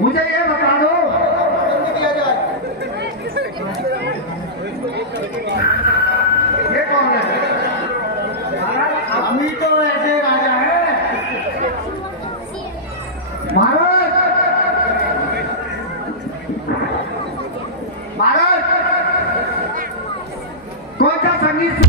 मुझे ये बता दो ये कौन है? अभी तो ऐसे राजा है महाराज। महाराज कौन सा संगीत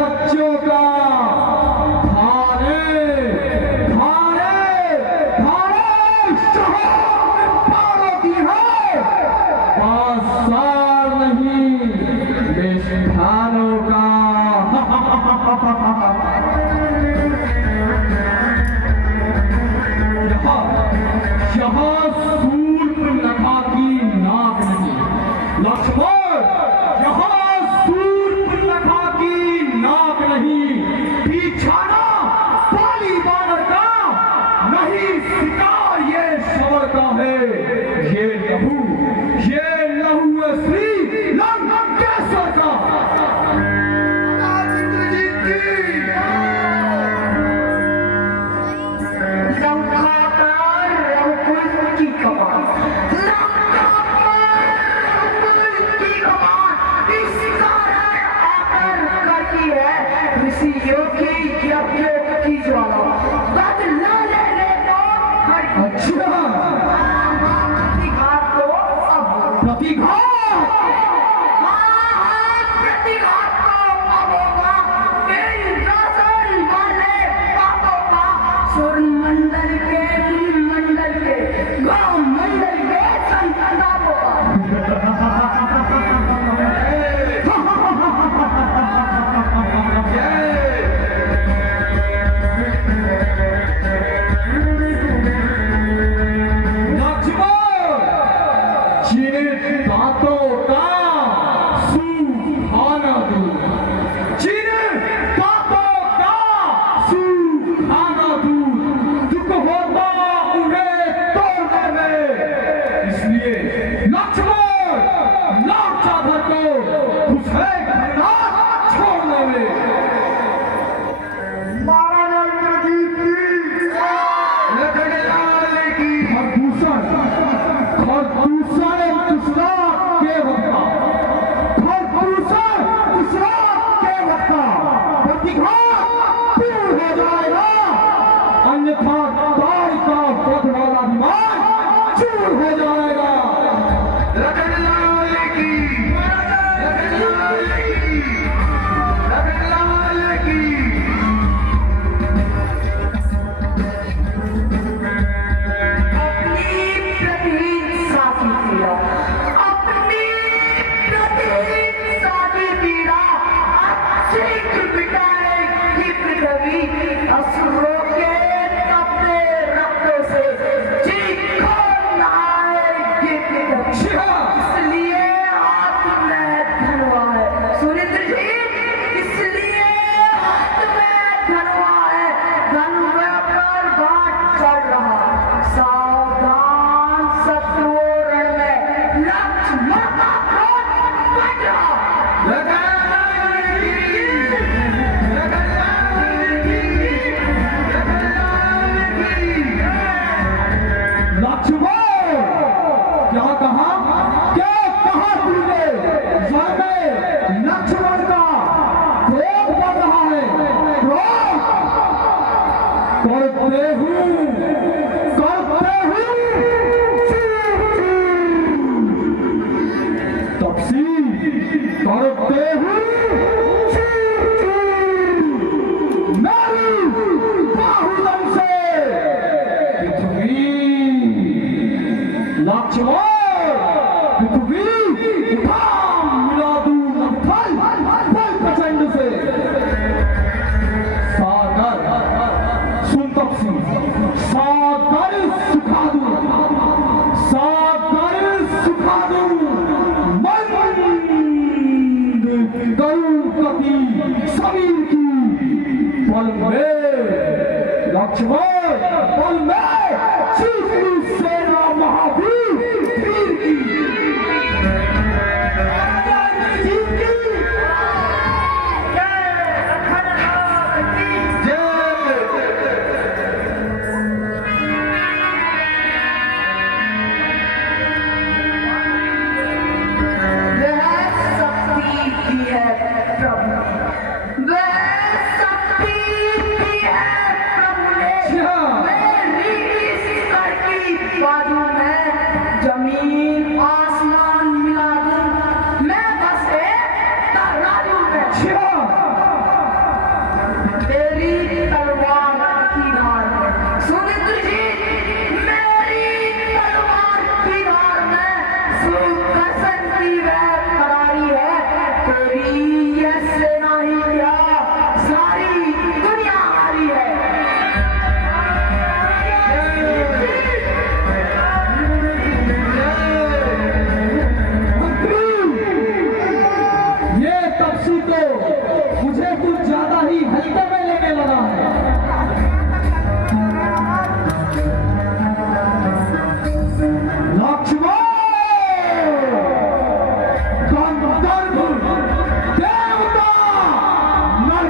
बच्चों का थाने थाने थाने पारों की है, पासार नहीं बेशुमारों का। यहाँ सूर्पनखा की नाक नहीं लक्ष्मण, यहाँ सूर्पनखा की नाक नहीं, पीछाना पाली बानर का नहीं, शिकार ये शवर का है। ये लहू है श्री लंकेश्वर का।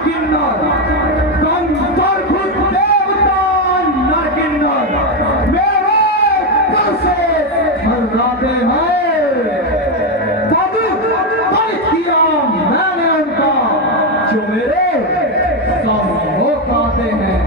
नरकिन्नर गंधर्व देवता नरकिन्नर मेरे दिल से हर्राते हैं। तब बल किया मैंने उनका जो मेरे सामने हो पाते हैं।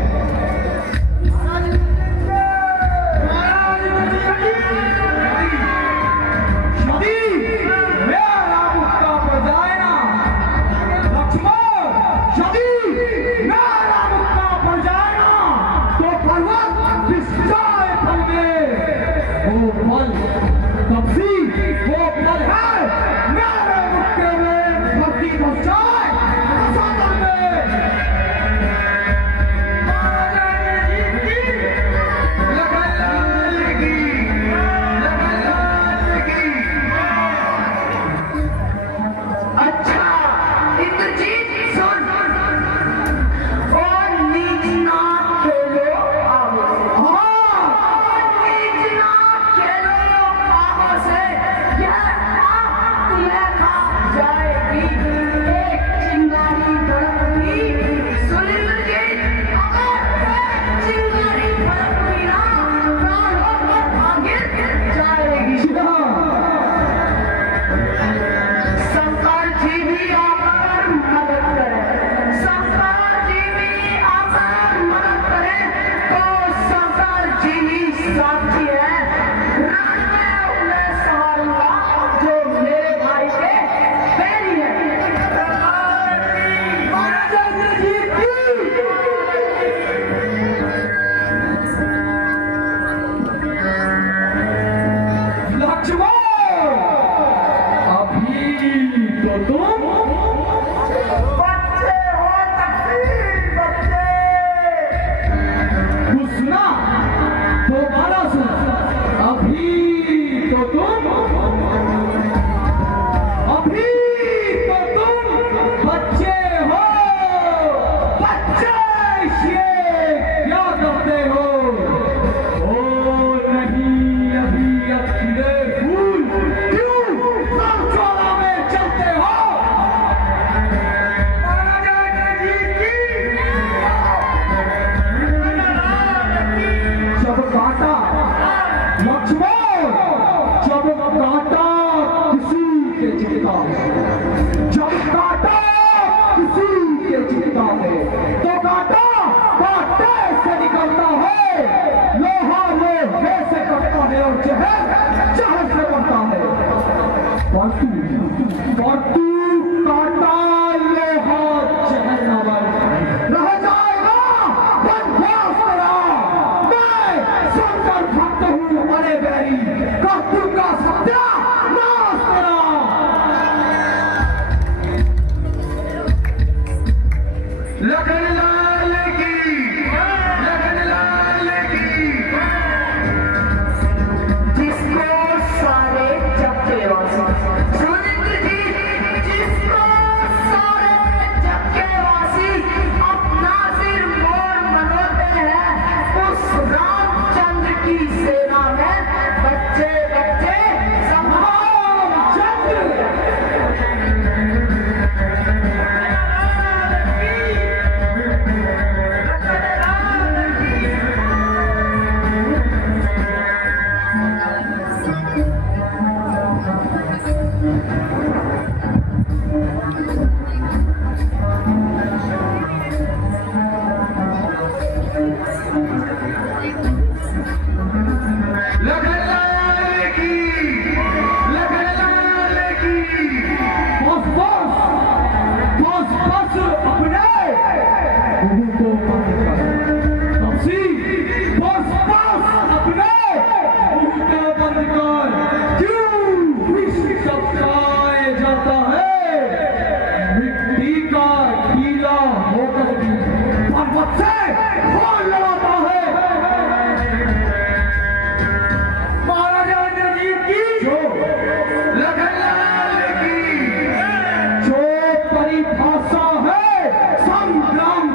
परिभाषा है संग्राम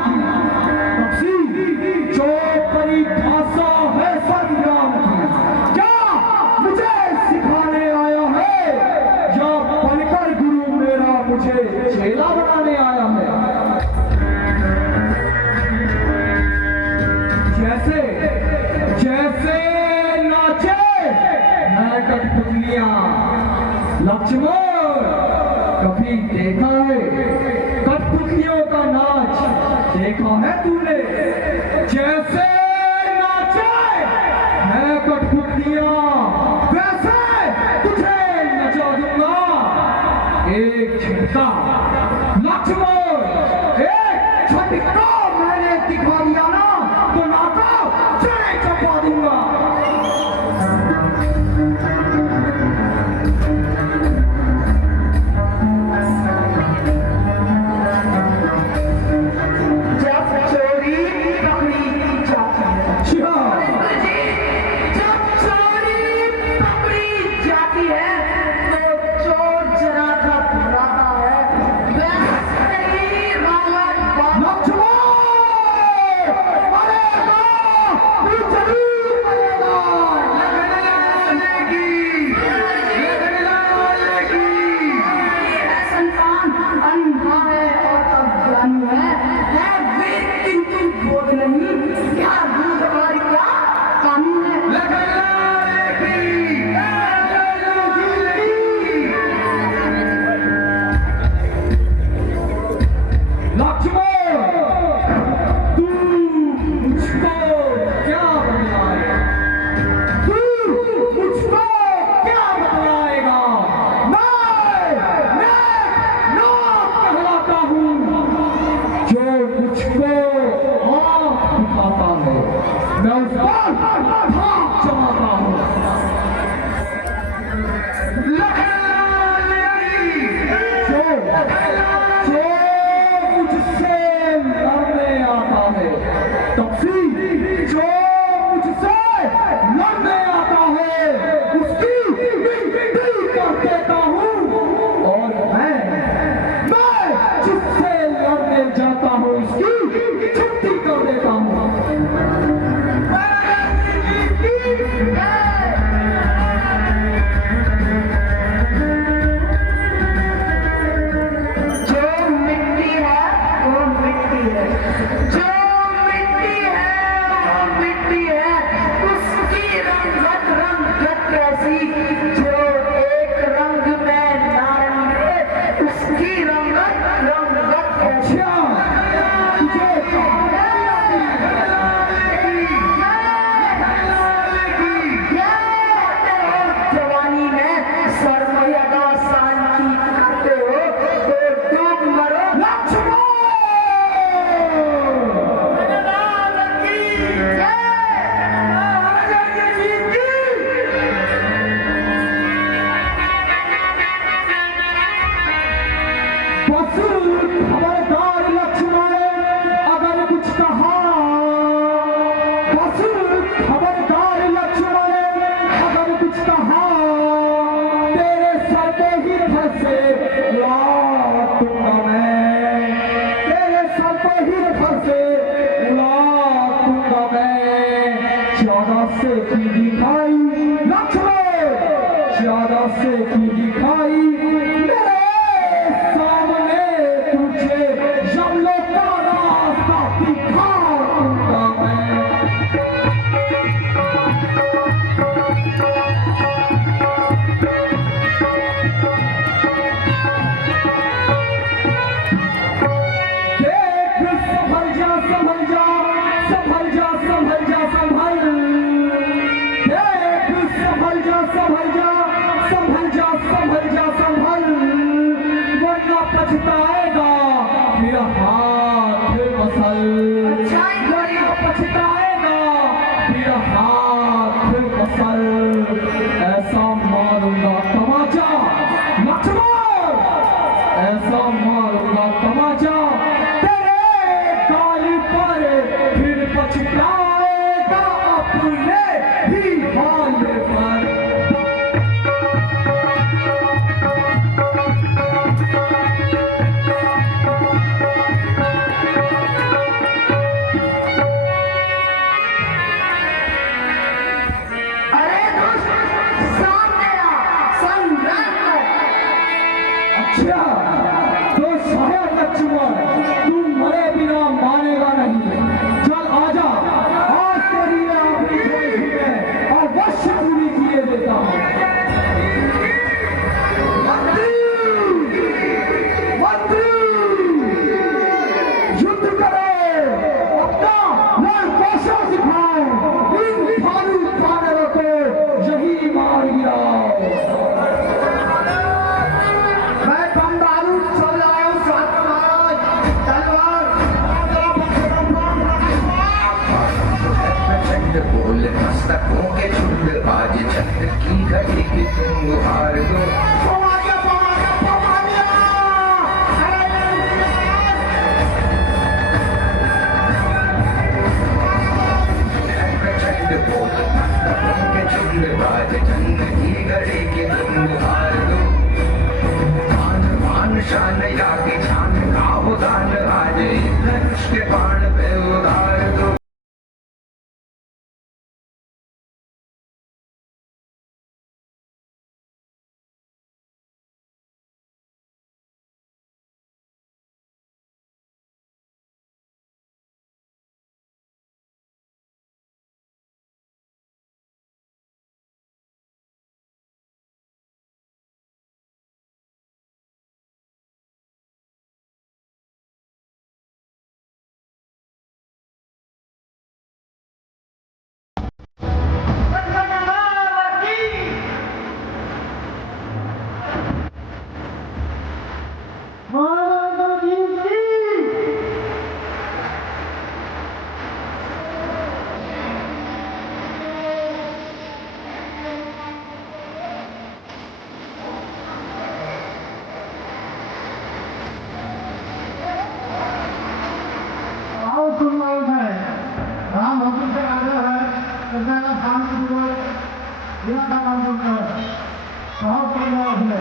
की। देखा है तूने जैसे नाचे है कठपुतलियां, वैसे तुझे नचा दूंगा एक झटका। लक्ष्मण एक झटका मैंने दिखा दिया ना तो नाका चढ़े चपा दूंगा। अच्छा सिखाओ इन फालतू वानरों को यही मार गिराओ। मैं बम बारूद चल आया हूँ साथ में महाराज तलवार प्रचंड बोल मस्तकों के झुंड आज चंद्र की घड़ी की तुम हार दो। प्रचंड बोल मस्तकों के झुंड आज चंद्र की घड़ी की तुम हार दो। मान मान शान या की छान का उदान आज धनुष के बाण पे उतार दो। राम भगवान का आदर है कृष्ण का शांतिपूर्वक जीवन का काम करता है बहुत परिवार है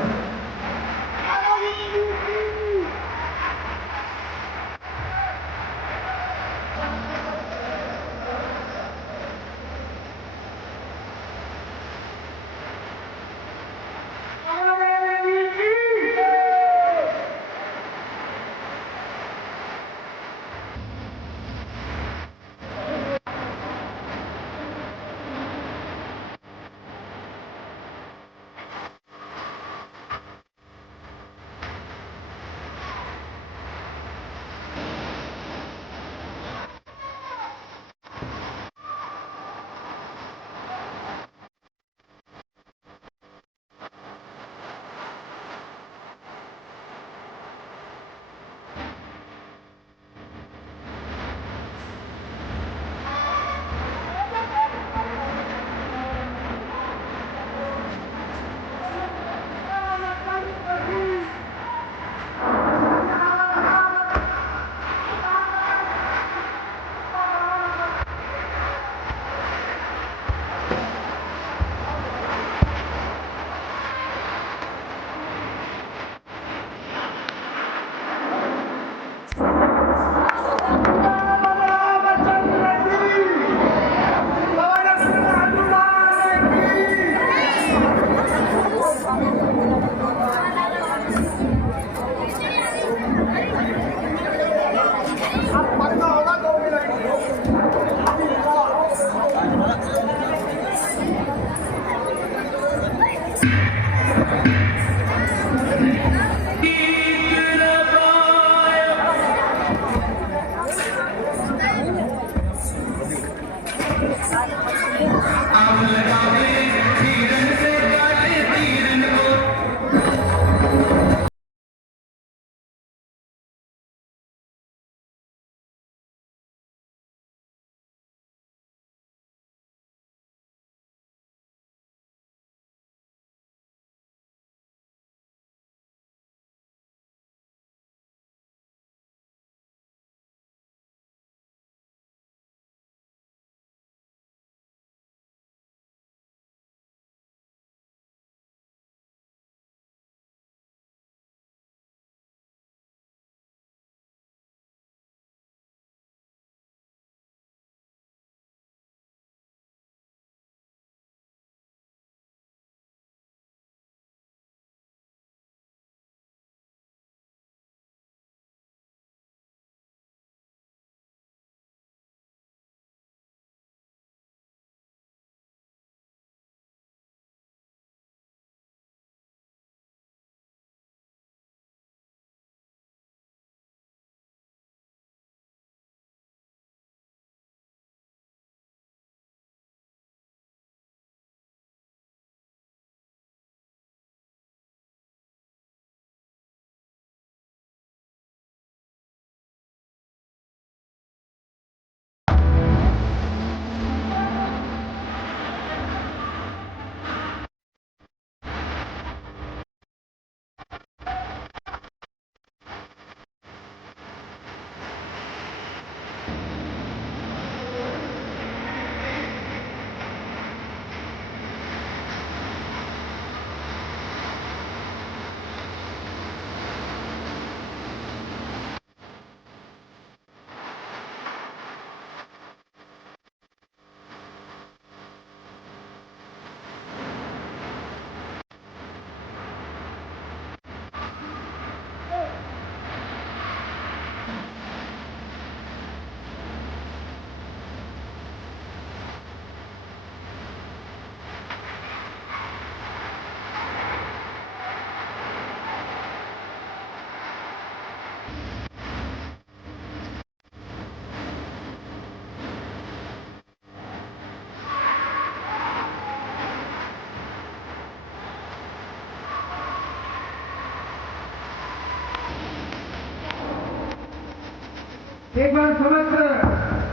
एक बार समस्त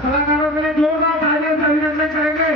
कलाकारों के लिए जोरदार तालियों से अभिनंदन करेंगे।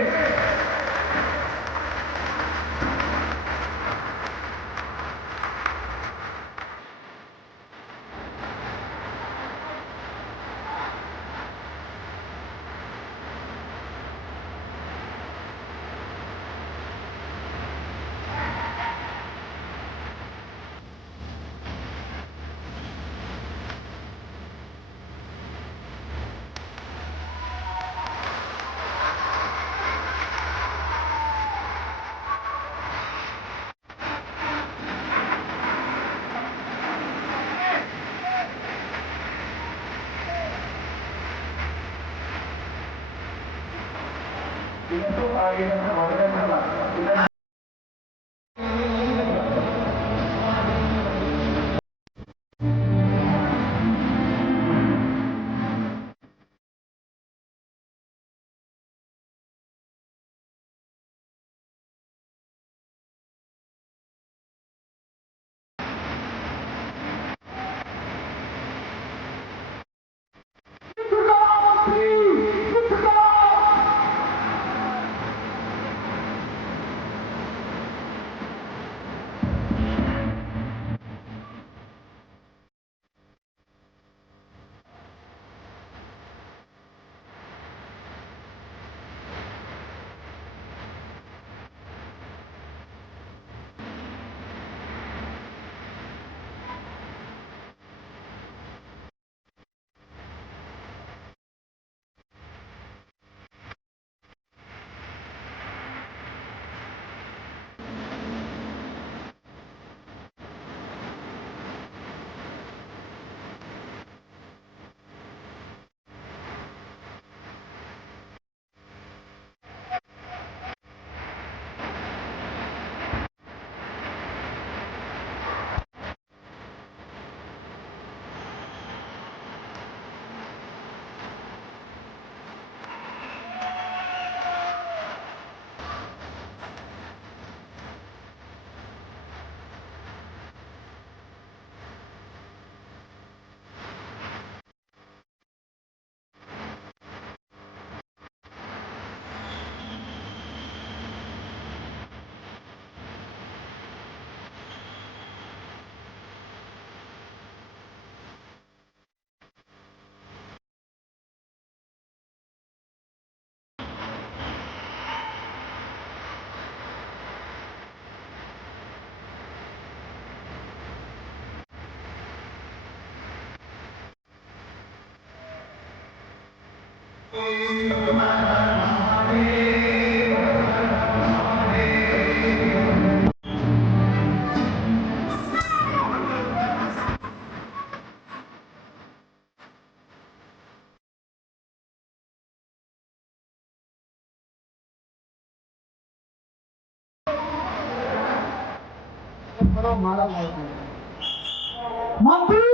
मंत्री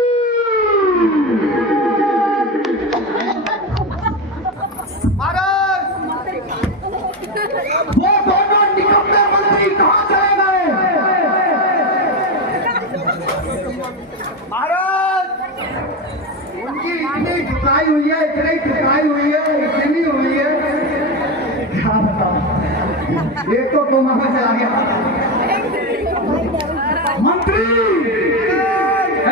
वो दोनों निकम्मे मंत्री कहाँ चले गए? महाराज, उनकी इतनी जुताई हुई है, इतनी हुई है, क्या बताओ, एक तो कोमा से आ गया। मंत्री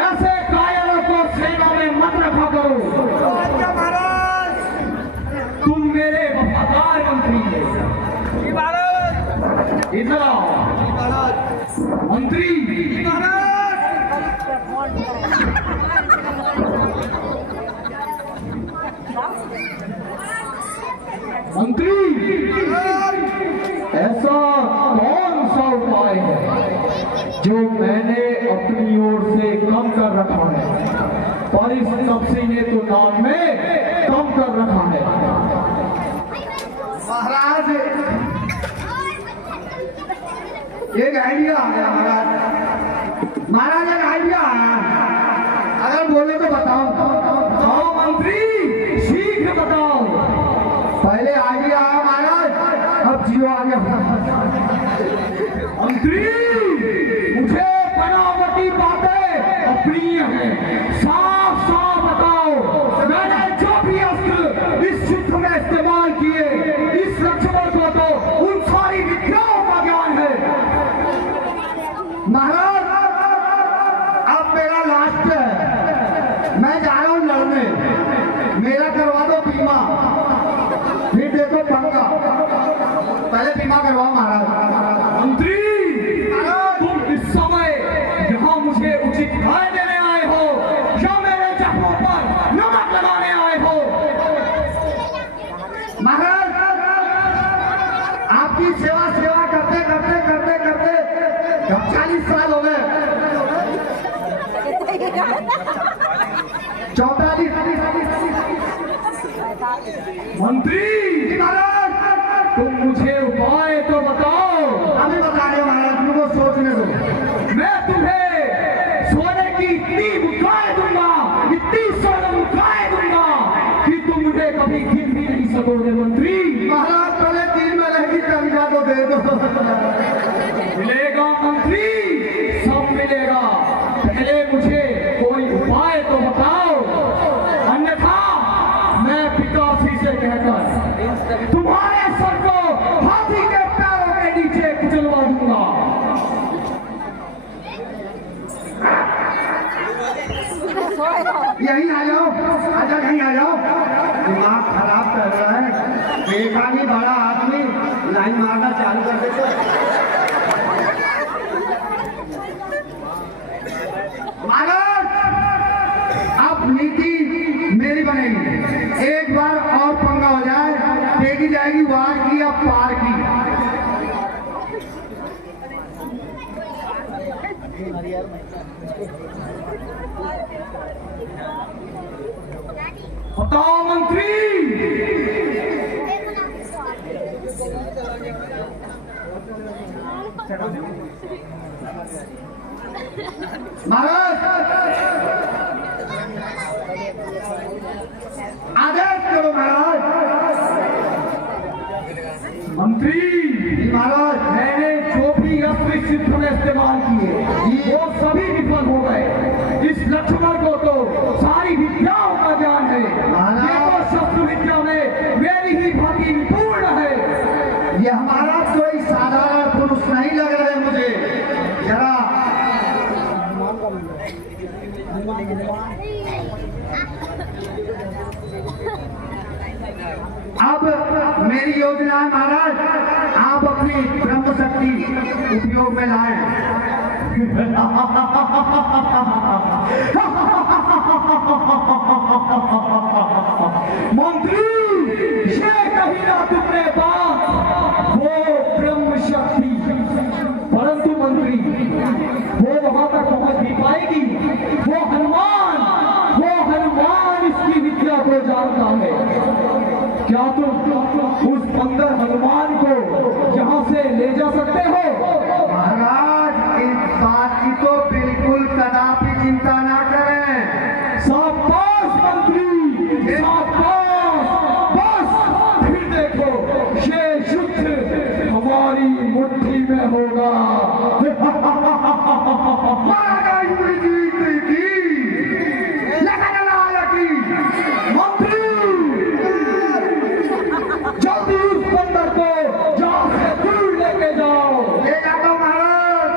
ऐसे कायरों को सेना में मत रखा करो। तुम मेरे वफादार मंत्री हो। इधर आओ मंत्री। मंत्री ऐसा कौन सा उपाय है जो मैंने अपनी ओर से कम कर रखा है, और इस तपसी ने तो नाम में कम कर रखा है। महाराज, एक आइडिया आ गया महाराज, एक आइडिया आया, अगर बोले तो बताओ। हाँ मंत्री, शीघ्र बताओ। पहले आइडिया आया महाराज, अब जियो आ गया। मंत्री मुझे बनावटी बातें अप्रिय है, साफ साफ बताओ। मैंने जो 44। मंत्री तुम मुझे उपाय तो बताओ। अभी बता रहे महाराज, तुमको सोचने दो। मैं तुम्हें सोने की इतनी मुद्राएं दूंगा, इतनी सोने मुद्राएं दूंगा कि तुम मुझे कभी गिन भी नहीं सकोगे मंत्री। महाराज पहले दिल में रहेगी तनख्वाह तो दे दो। मिलेगा मंत्री, सब मिलेगा। पहले मुझे कोई उपाय तो बताओ, अन्यथा मैं पिताश्री से कहकर तुम्हारे सर को हाथी के पैरों के नीचे कुचलवा दूंगा। यहीं आ जाओ, आजा कहीं आ जाओ। दिमाग खराब कर रहा है। देखा नहीं बड़ा आदमी लाइन मारना चालू कर देते। महाराज अब नीति मेरी बनेगी। एक बार और पंगा हो जाए, देखी जाएगी वार की या पार की। बताओ मंत्री। महाराज आदेश करो महाराज। मंत्री महाराज मैंने जो भी अस्त्र चित्र में इस्तेमाल किए वो सभी विफल हो गए। इस लक्ष्मण को तो सारी विद्याओं का ज्ञान है। ये तो शस्त्र विद्या में मेरी ही भांति पूर्ण है। ये हमारा कोई साधारण पुरुष नहीं लग रहा है मुझे। जरा अब मेरी योजना है महाराज, आप अपनी ब्रह्म शक्ति उपयोग में लाएं। मंत्री ये कही ना तुमने बात, वो ब्रह्म शक्ति, परंतु मंत्री वो वहां तक पहुंच नहीं पाएगी। वो हनुमान इसकी विद्या को जानता है। क्या तुम उस बंदर हनुमान को यहाँ से ले जा सकते हो? महाराज इस बात की तो बिल्कुल कदापि चिंता ना करें। शाबाश मंत्री, शाबाश। बस फिर देखो ये युद्ध हमारी मुट्ठी में होगा। मंत्री जल्दी उस बंदर को यहाँ से दूर लेके जाओ। ले जाता हूं महाराज।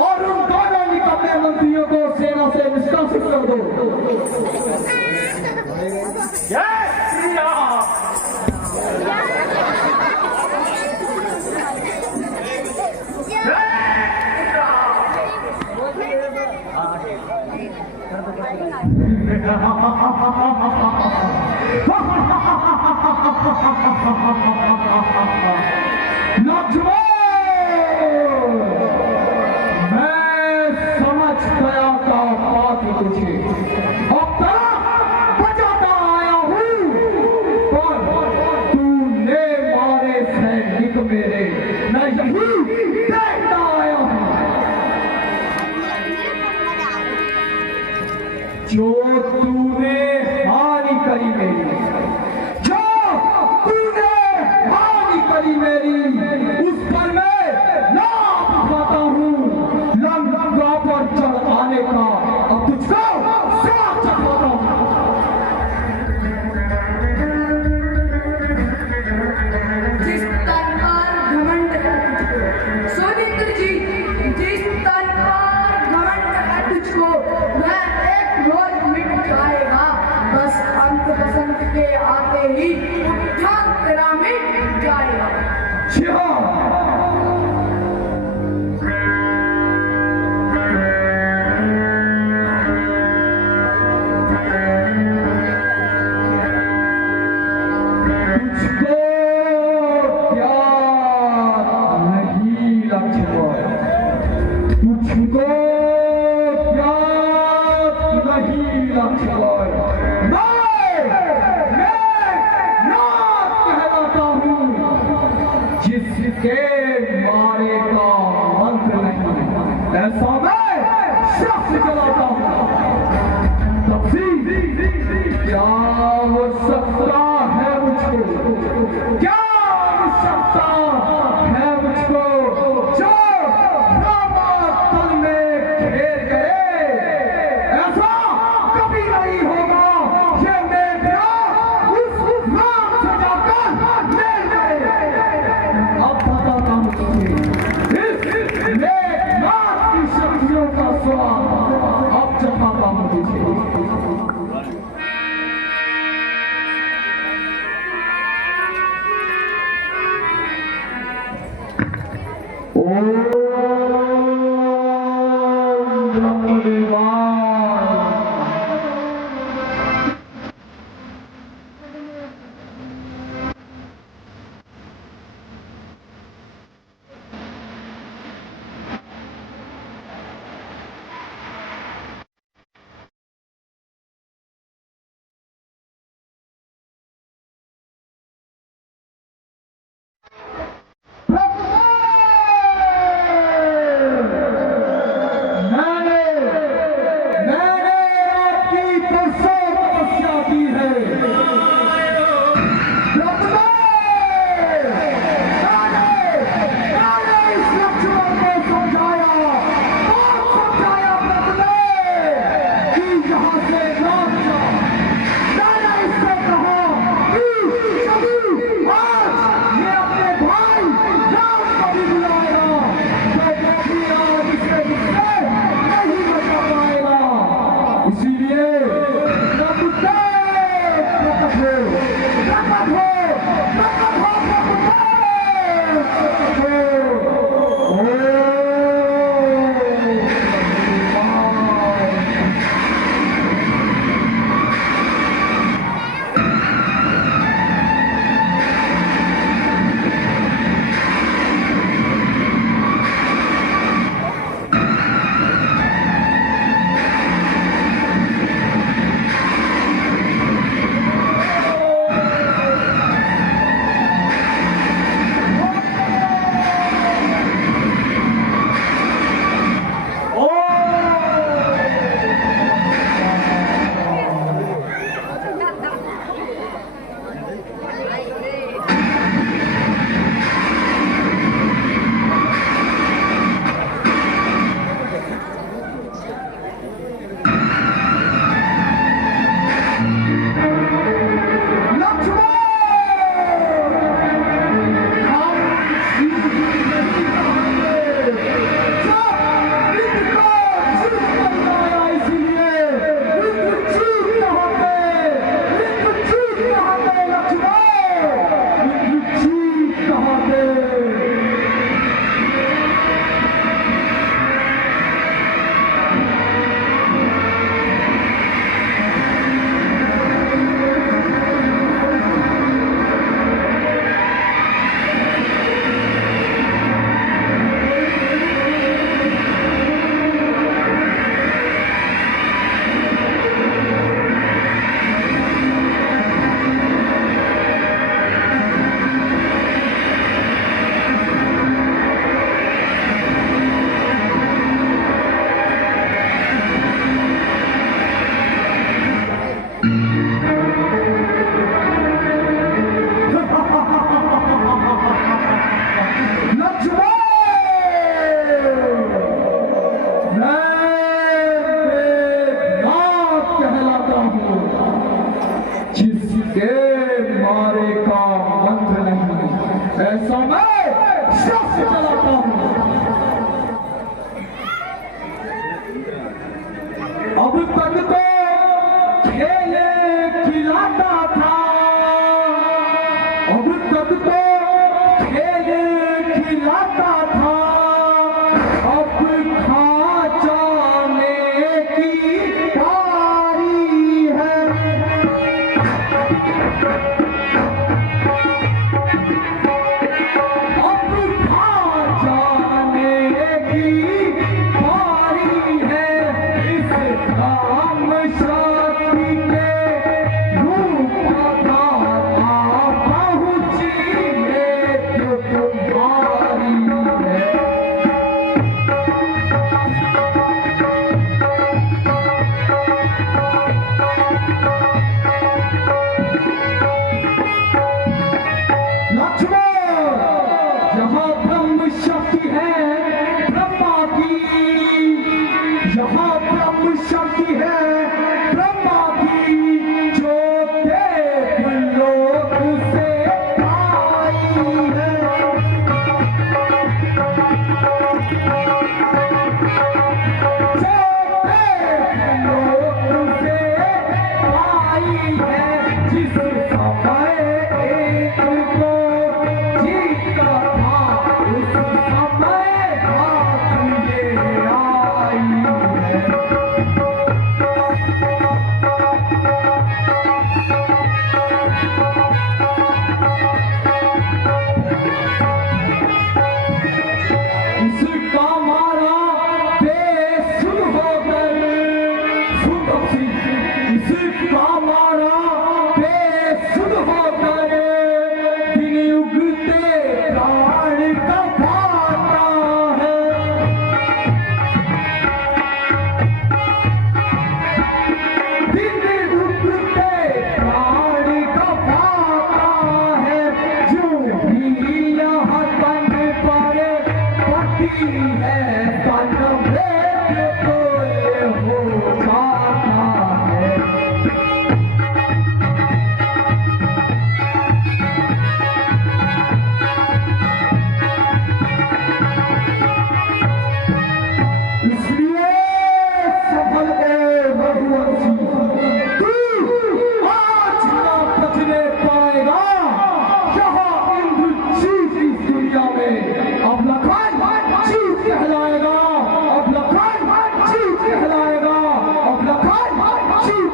और उन दोनों निकम्मे मंत्रियों को सेना से निष्कासित कर दो। जय श्री राम। लक्ष्मण मैं समझ गया था बात तुझे। अब तक बचाता आया हूँ, पर तूने मारे सैनिक मेरे मैं यही देखता आया हूँ। जो तूने हानि करी मेरी, जो तूने हानि करी मेरी, उस पर मैं लाभ उठाता हूँ। लंका पर चढ़ आने का अब तुझको साथ चढ़ाता हूँ। जिस तन पर घमंड है सौमित्र जी, जिस तन पर घमंड है तुझको वह एक रोज मिट जाएगा। बस अंत बसंत के आते ही उद्यान तेरा मिट जाएगा। तुझको क्या नहीं लक्ष्मण, तुझको लक्ष्मण, मैं नाथ कहलाता हूँ, जिसके मारे का मंत्र नहीं, ऐसा मैं शस्त्र चलाता हूँ। तपसी, क्या वो सकता है मुझको, क्या वो सकता है मुझको, जो रामातल में घेर गए, ऐसा कभी नहीं होगा, ये मेरा उस नाम से जाकर ले गए। अब बताता हूँ तुझे इस मेघनाथ की शक्तियों का स्वाद, अब जताता हूँ तुझे। ओम ब्रह्मदेवाय। ऐसा मैं शस्त्र चलाता हूँ। अब तक तो खेले खिलाता था, अब तक तो खेले खिलाता था, अब खा जाने की बारी है। Shah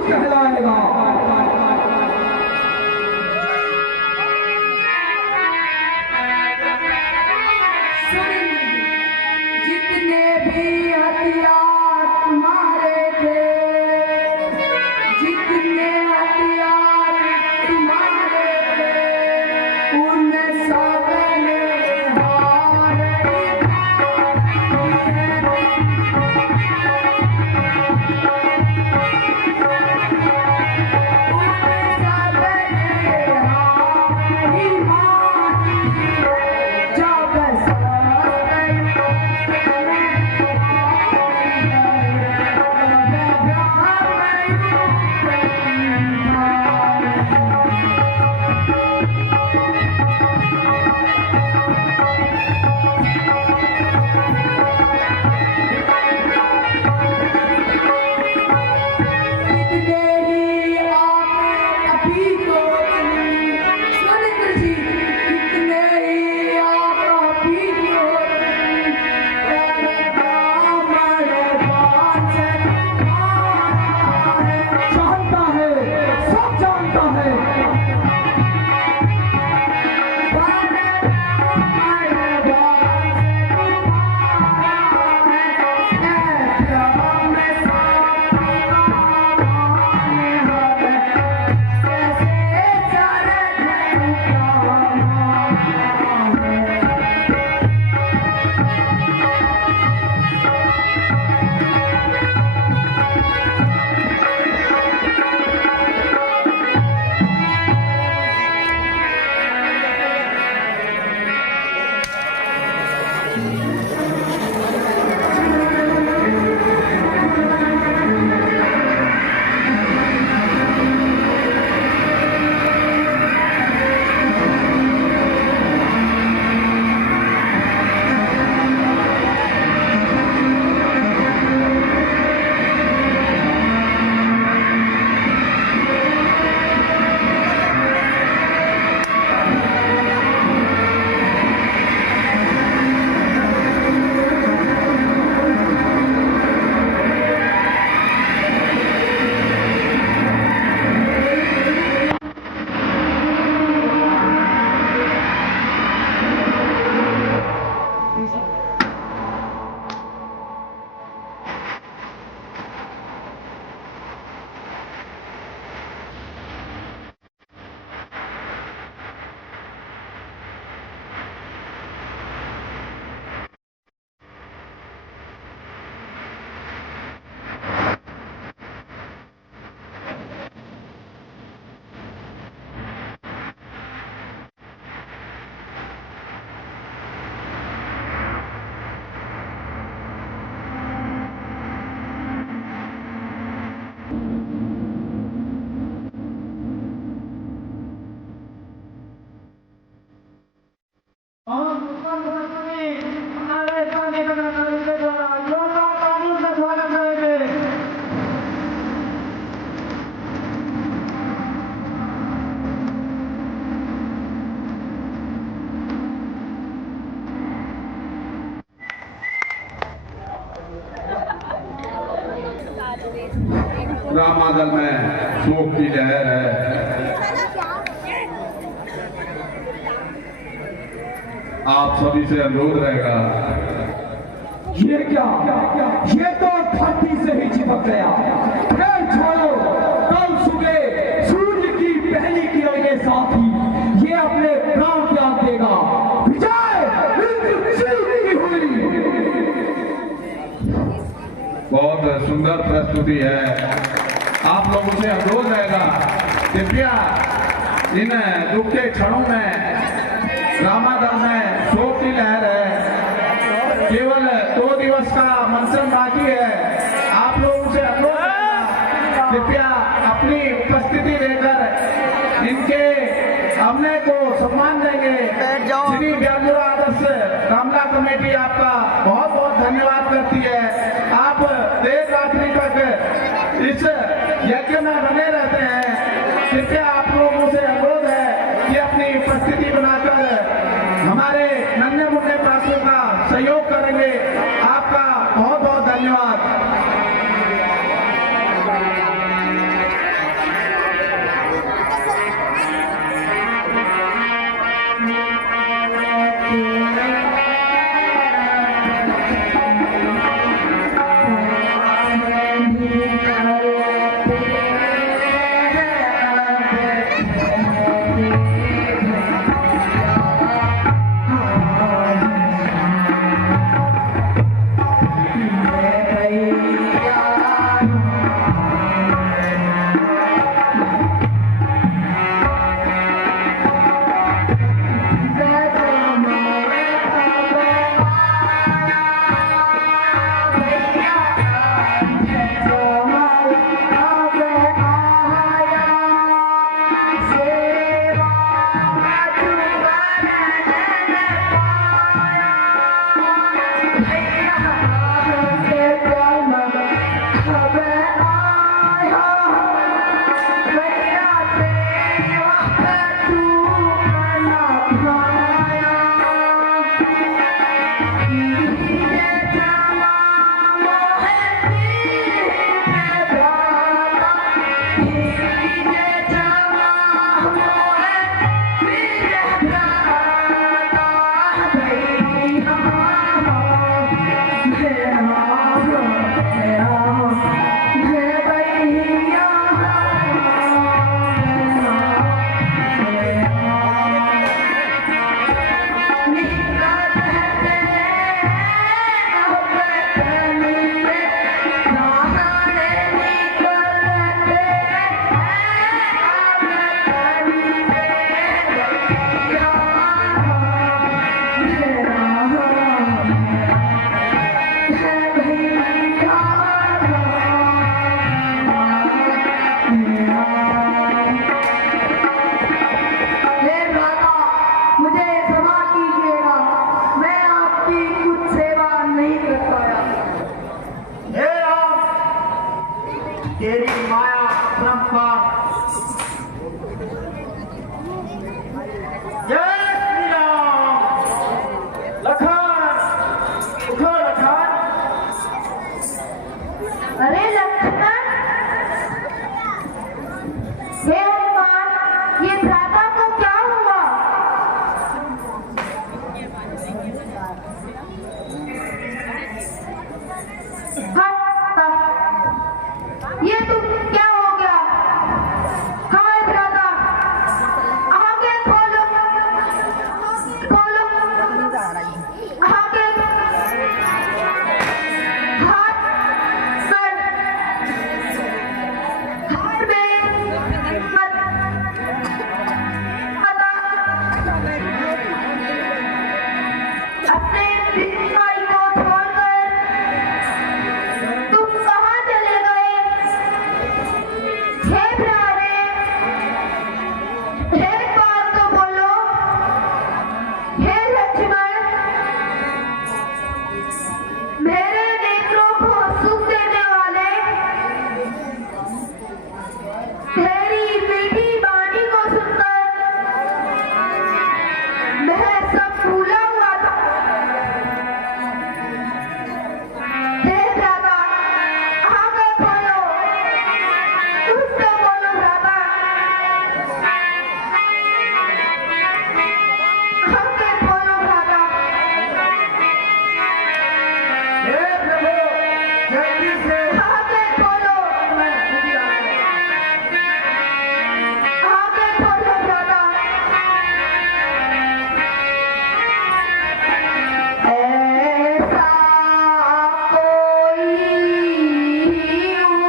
कहलाएगा। जितने भी हथियार तुम्हारे थे, जितने हथियार तुम्हारे थे, उन सब ने हार ही रामादल में शोक की लहर है। आप सभी से अनुरोध रहेगा, ये क्या, ये तो धरती से ही चिपक गया। फिर छोड़ो, कल सुबह सूर्य की पहली किरण के साथ ही ये अपने प्राण त्याग देगा। विजय इंद्र की हुई। बहुत सुंदर प्रस्तुति है। आप लोगों से अनुरोध रहेगा, कृपया इन दुख के क्षणों में रामादल में शोक की लहर है। केवल 2 दिवस का मंचन बाकी है। आप लोगों से अनुरोध रहेगा, कृपया अपनी उपस्थिति देकर इनके हमने को सम्मान देंगे। श्री व्याजुरा आदर्श रामला कमेटी आपका बहुत बहुत धन्यवाद करती है। आप देर रात्रि तक इस यज्ञ में बने रहते हैं। कृपया आप लोगों से अनुरोध है कि अपनी उपस्थिति बनाकर हमारे नन्हे मुन्ने प्रांतों का सहयोग करेंगे। आपका बहुत बहुत धन्यवाद। परंपार। जय श्री राम। लखन उठो लखन। अरे लक्ष्मण, हे हनुमान, ये भ्राता को क्या हुआ? ये तुम क्या हो गया? हाय भ्राता, आंखें खोलो, खोलो, आंखें, हाथ सर, हाथ में मत, पता, अपने भाई को छोड़कर तुम कहाँ चले गए? हे प्यारे, एक बात तो बोलो। हे लक्ष्मण, मेरे नेत्रों को सुख देने वाले, तेरी मीठी वाणी को सुनकर मैं सब भूला हुआ था। हे भ्राता, आंखें खोलो, कुछ तो बोलो भ्राता, आंखें खोलो भ्राता। हे प्रभु, जल्दी से आंखें खोलो, आंखें खोलो भ्राता। ऐसा कोई कृपा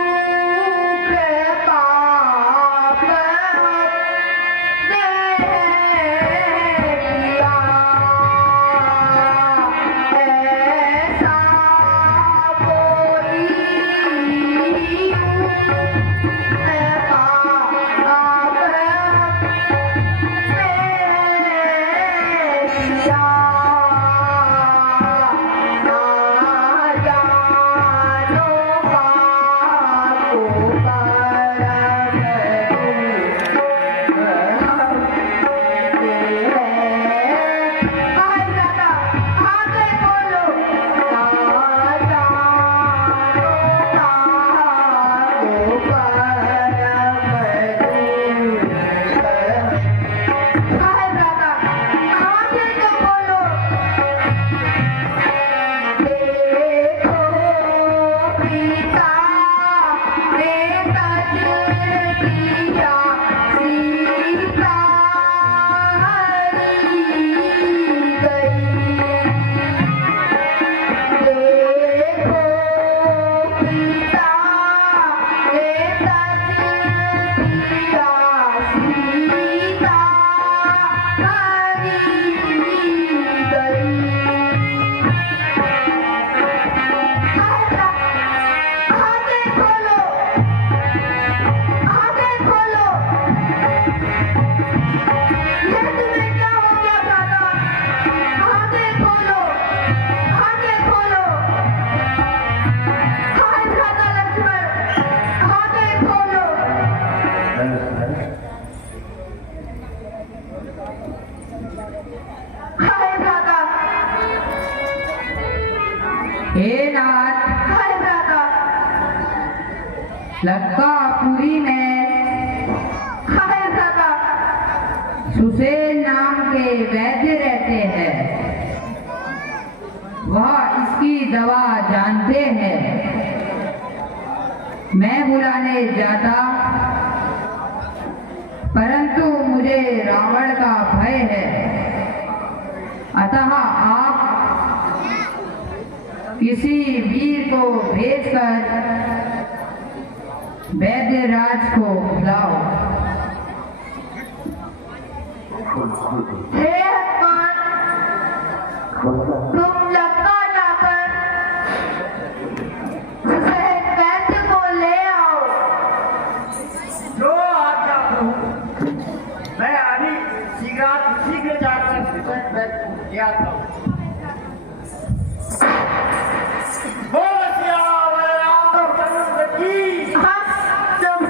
दे दिया, ऐसा कोई हे नाथ, हाय भ्राता, लंकापुरी में हाय भ्राता, सुसेन नाम के वैद्य रहते हैं। वह इसकी दवा जानते हैं। मैं बुलाने जाता, परंतु मुझे रावण का भय है। अतः आप किसी वीर को भेजकर वैद्यराज को बुलाओ। हे हनुमान, तुम लंका जाकर सुसेन वैद्य को ले आओ। जो आज्ञा प्रभु, मैं अभी शीघ्र जाकर ले आता हूँ। बोल सियावर रामचंद्र की। हम तुम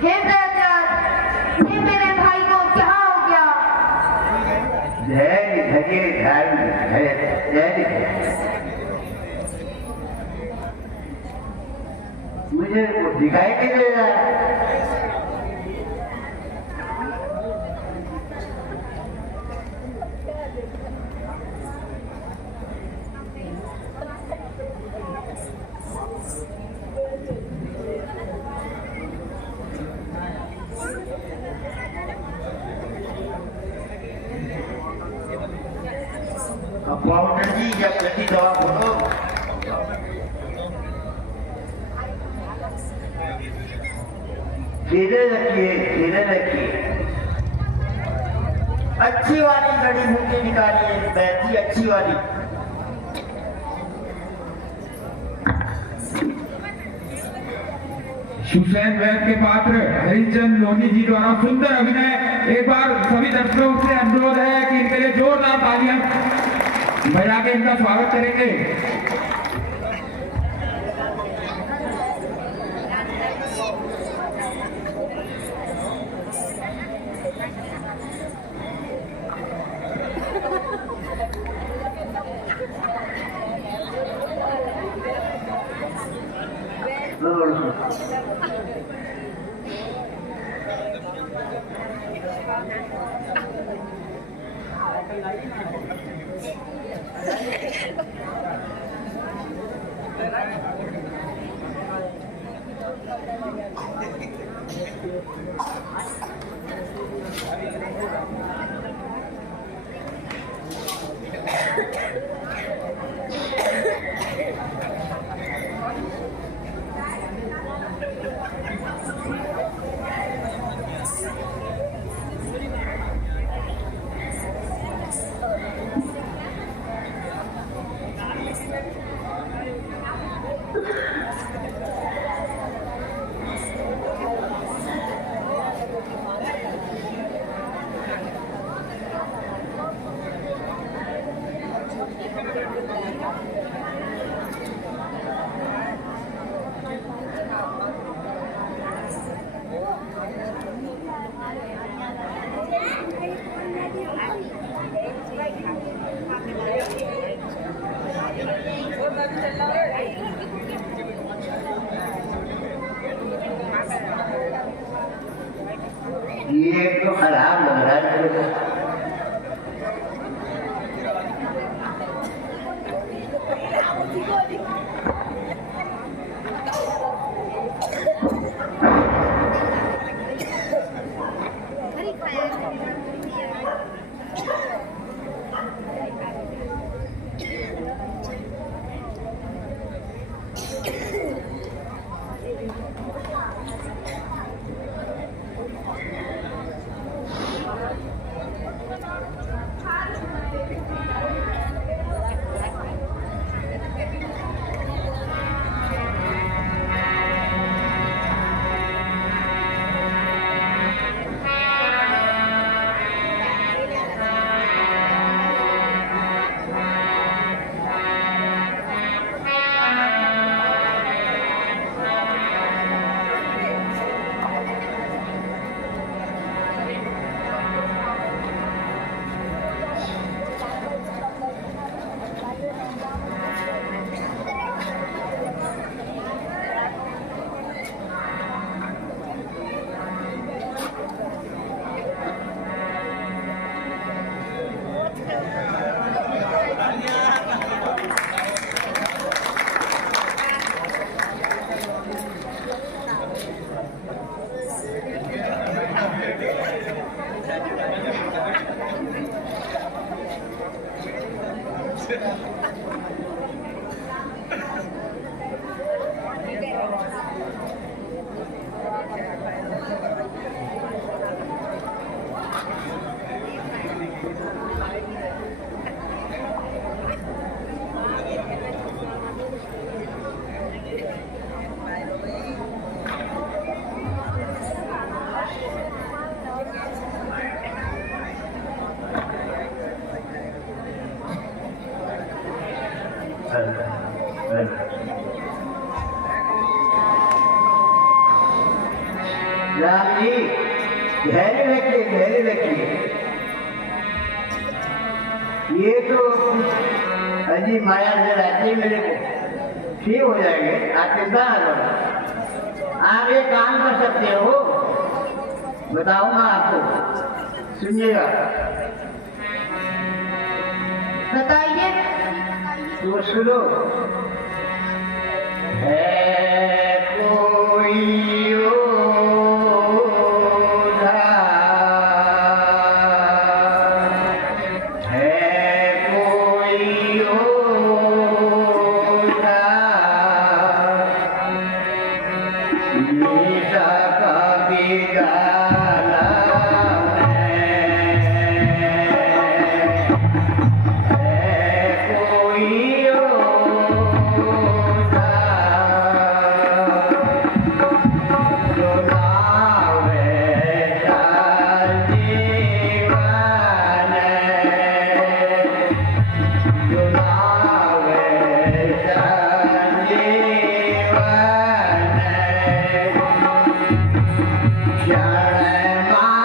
हे प्रहलाद, ये मेरे भाई को क्या हो गया? धैर्य धैर्य धैर्य धैर्य। मुझे कुछ दिखाई नहीं दे रहा है। पाउडर जी या गंदी दवा बोलो। धीरे रखिए, धीरे रखिए। अच्छी वाली जड़ी बूटी निकालिए, बैठी अच्छी वाली। शिवसेन वैद के पात्र हरिचंद लोनी जी द्वारा सुंदर अभिनय। एक बार सभी दर्शकों से अनुरोध है कि इनके लिए जोरदार तालियां बजा के इनका स्वागत करेंगे। ये तो खराब लग रहा है मेरे को। राम जी धैर्य रखिए, धैर्य रखिए। ये तो अजी माया से रहते मेरे को ठीक हो जाएंगे। आप कितना आप ये काम कर सकते हो, बताऊंगा आपको, सुनिएगा। बताइए। तो सुनो। है कोई Jai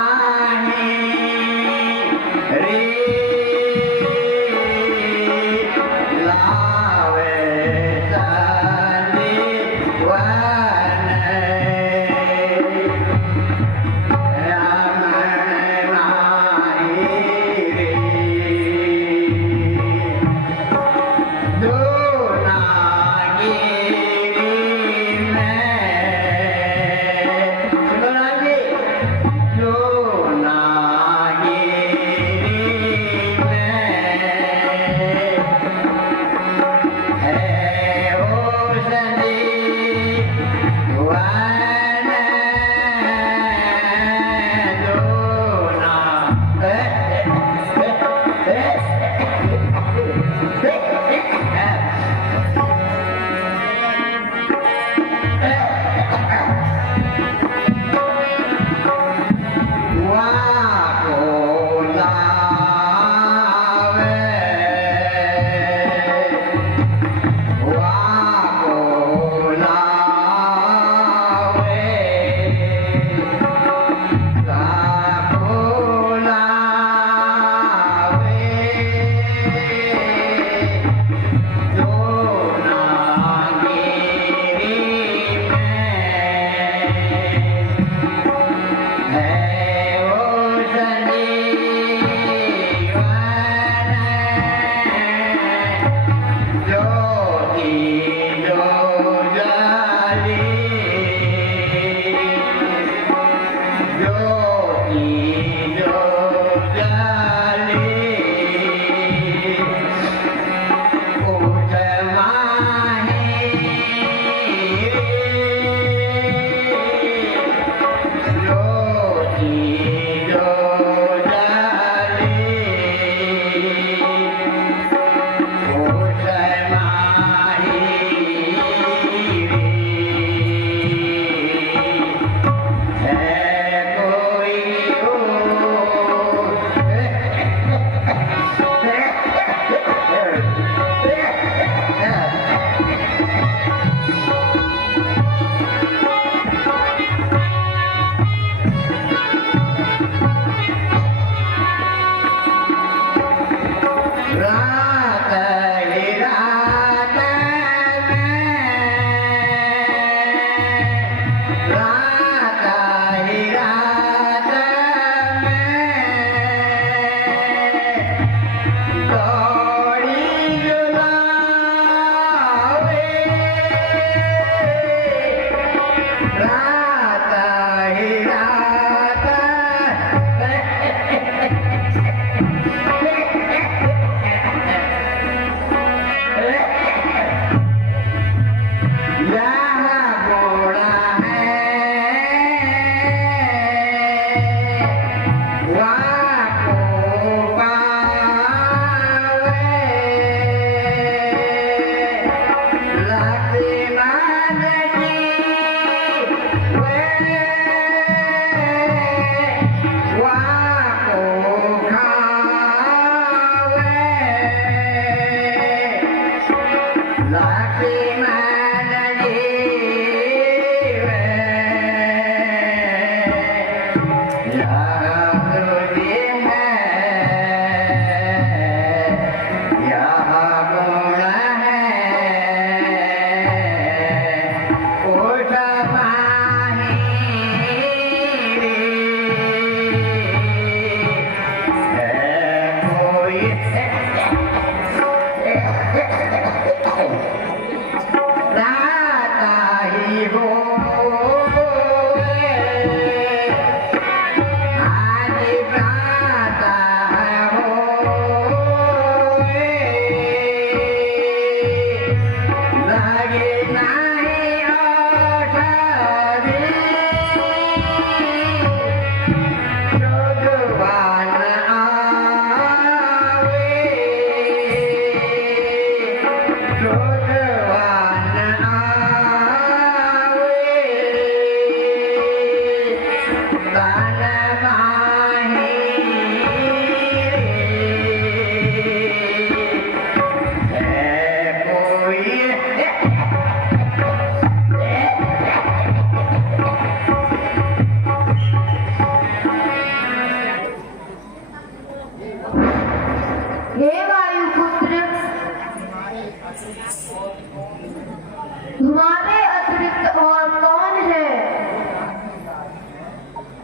तुम्हारे अतिरिक्त और कौन है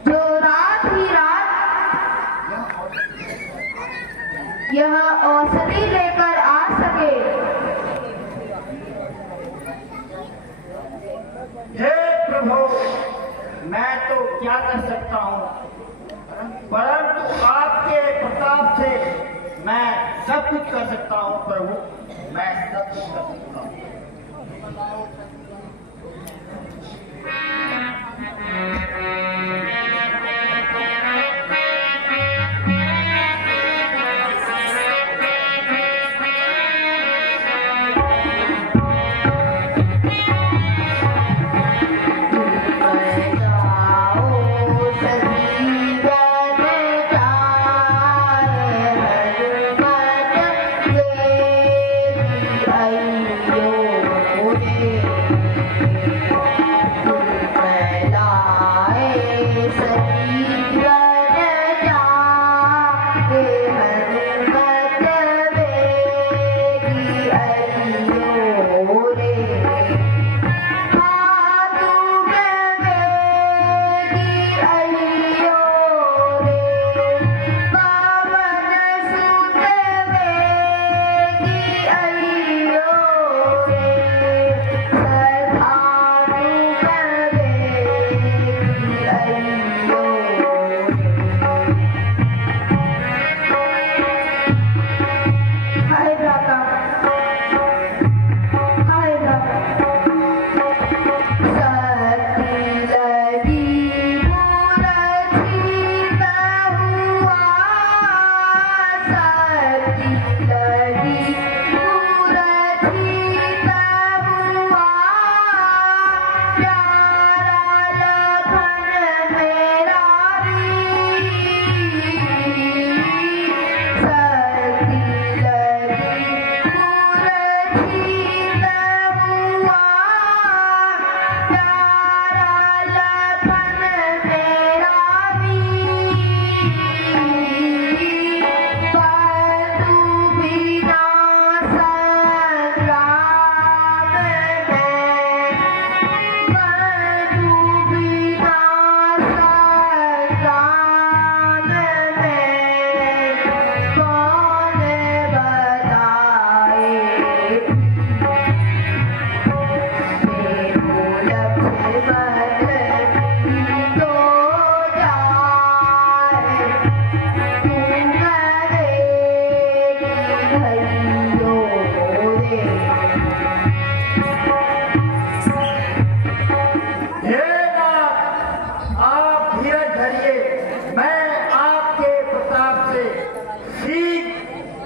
जो रात ही रात यह औषधि लेकर आ सके? हे प्रभु, मैं तो क्या कर सकता हूँ, परंतु आपके प्रताप से मैं सब कुछ कर सकता हूँ। प्रभु, मैं सब कुछ कर सकता हूँ। आई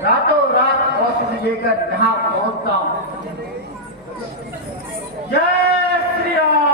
रातों रात औषधि लेकर यहाँ पहुँचता हूँ। जय श्री राम।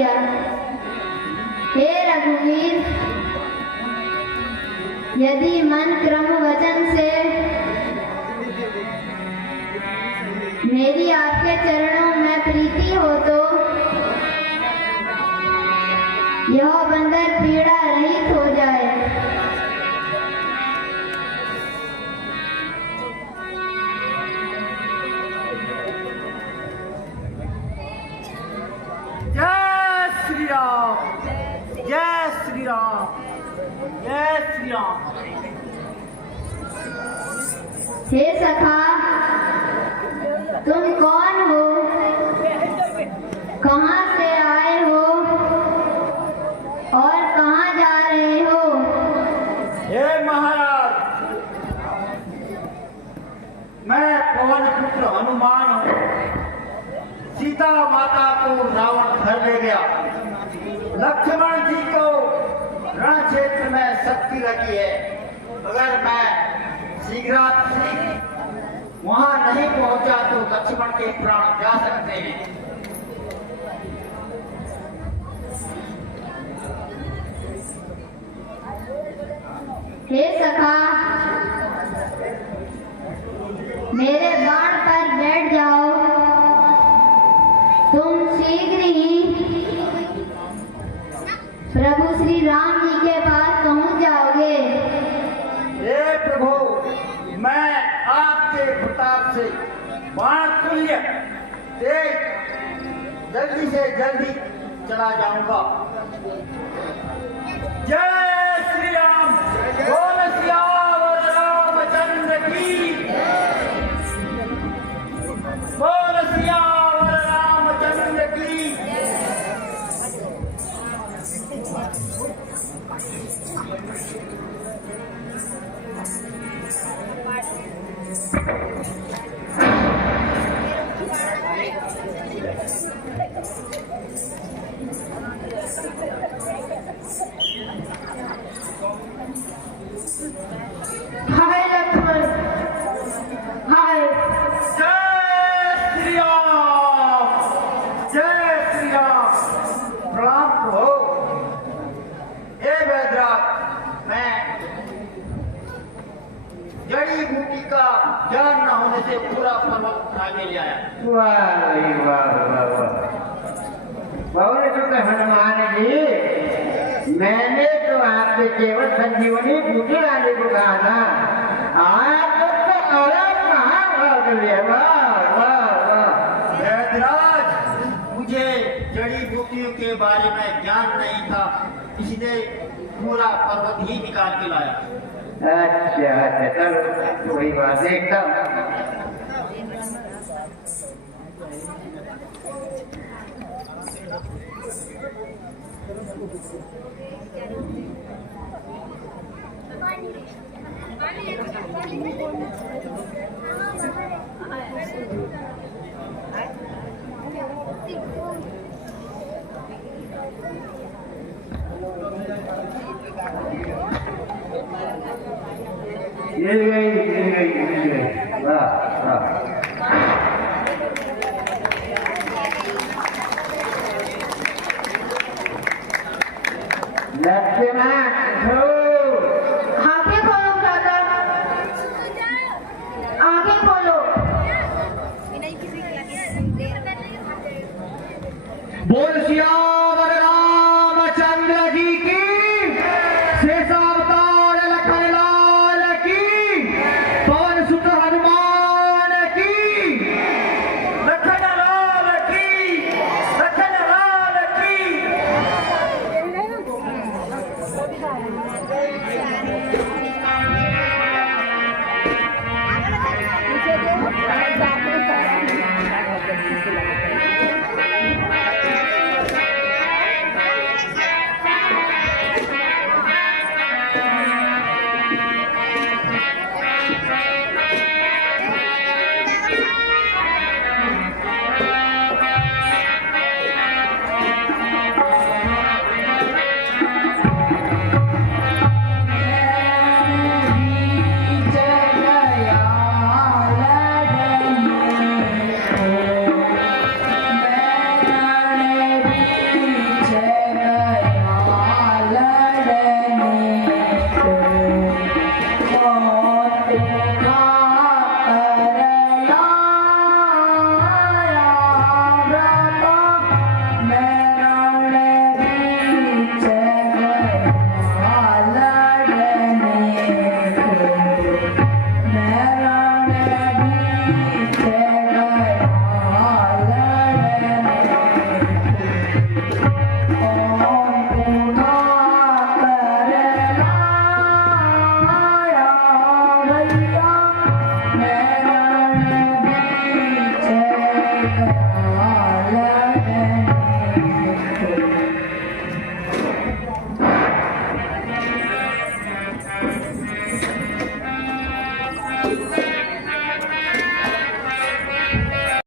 लिया। हे रघुवीर, यदि मन क्रम वचन से मेरी आपके चरणों में प्रीति हो तो यह बंदर पीड़ा रहित हो जाए। जय श्री राम, जय श्री राम, जय श्री राम। हे सखा, तुम कौन हो? कहाँ से आए हो और कहाँ जा रहे हो? हे महाराज, मैं पवन पुत्र हनुमान हूँ। सीता माता को रावण घर ले गया। लक्ष्मण जी को रण क्षेत्र में शक्ति लगी है। अगर मैं शीघ्र वहां नहीं पहुंचा तो लक्ष्मण के प्राण जा सकते हैं। हे सखा, मेरे बाण पर बैठ जाओ। तुम शीघ्र ही प्रभु श्री राम जी के पास पहुंच जाओगे। हे प्रभु, मैं आपके प्रताप से बाण तुल्य तेज जल्दी से जल्दी चला जाऊंगा। जय श्री राम, बोल सियावर रामचंद्र की, बोल सियावर रामचंद्र की। हाय लक्ष्मण, हाय। जय श्री राम, जय श्री राम। प्रणाम प्रभु। हे वैद्यराज, मैं जड़ी बूटी का ज्ञान न होने से पूरा पर्वत उठा के ले आया। वाह वाह वाह वाह। हनुमान जी, मैंने तो आपसे केवल संजीवनी बूटी लाने को कहा था। आप तो और कहाँ भाग लिया। वाह वाह वाह। वैद्यराज, मुझे जड़ी बूटियों के बारे में ज्ञान नहीं था, इसलिए पूरा पर्वत ही निकाल के लाया। अच्छा अच्छा, चलो कोई बात नहीं। एकदम मिल गई। वाह वाह। लक्ष्मण, आंखें खोलो काका, आंखें खोलो। बोल सिया